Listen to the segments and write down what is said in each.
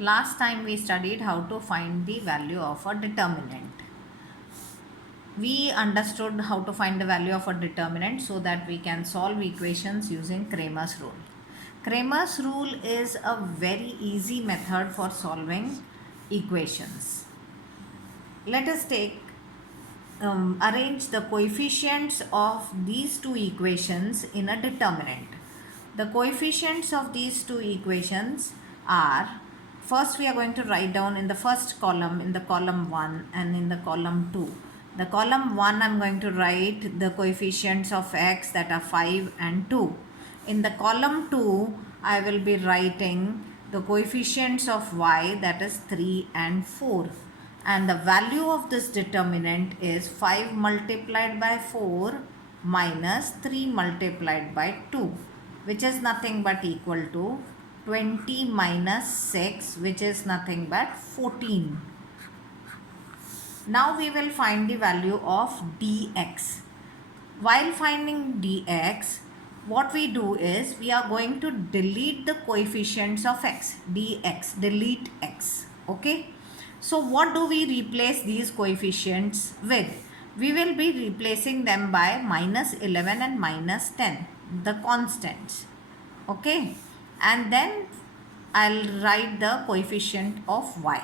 Last time we studied how to find the value of a determinant. We understood how to find the value of a determinant so that we can solve equations using Cramer's rule. Cramer's rule is a very easy method for solving equations. Let us arrange the coefficients of these two equations in a determinant. The coefficients of these two equations are, first we are going to write down in the first column, in the column 1 and in the column 2. The column 1 I am going to write the coefficients of x, that are 5 and 2. In the column 2 I will be writing the coefficients of y, that is 3 and 4. And the value of this determinant is 5 multiplied by 4 minus 3 multiplied by 2, which is nothing but equal to 20 minus 6, which is nothing but 14. Now we will find the value of dx. While finding dx, what we do is we are going to delete the coefficients of x, dx, delete x, okay. So what do we replace these coefficients with? We will be replacing them by minus 11 and minus 10, the constants, okay. And then I'll write the coefficient of y.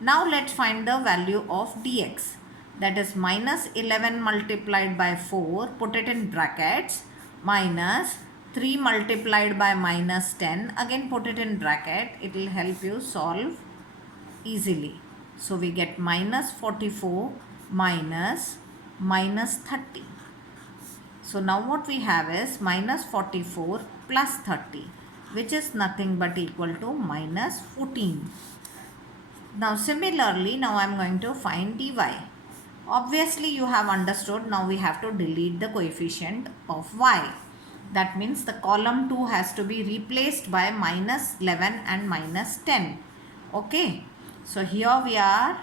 Now let's find the value of dx. That is minus 11 multiplied by 4, put it in brackets, minus 3 multiplied by minus 10, again put it in bracket. It will help you solve easily. So we get minus 44 minus 30. So now what we have is minus 44 plus 30, which is nothing but equal to minus 14. Now similarly, now I am going to find dy. Obviously you have understood, now we have to delete the coefficient of y. That means the column 2 has to be replaced by minus 11 and minus 10. Okay. So here we are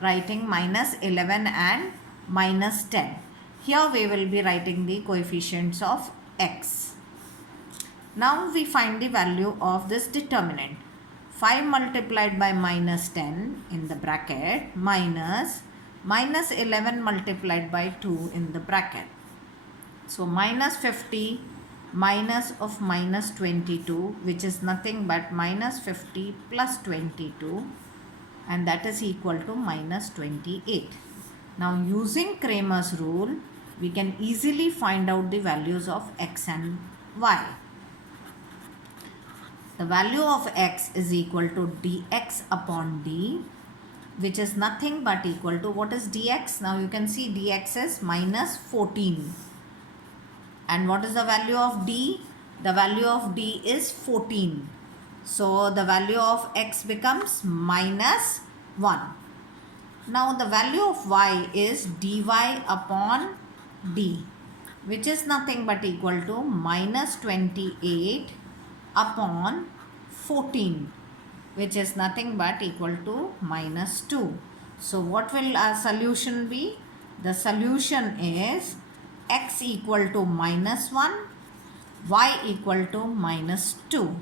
writing minus 11 and minus 10. Here we will be writing the coefficients of x. Now we find the value of this determinant. 5 multiplied by minus 10 in the bracket minus 11 multiplied by 2 in the bracket. So minus 50 minus of minus 22, which is nothing but minus 50 plus 22, and that is equal to minus 28. Now using Cramer's rule, we can easily find out the values of x and y. The value of x is equal to dx upon d, which is nothing but equal to, what is dx? Now you can see dx is minus 14. And what is the value of d? The value of d is 14. So the value of x becomes minus 1. Now the value of y is dy upon d, which is nothing but equal to minus 28 upon 14, which is nothing but equal to minus 2. So what will our solution be? The solution is x equal to minus 1, y equal to minus 2.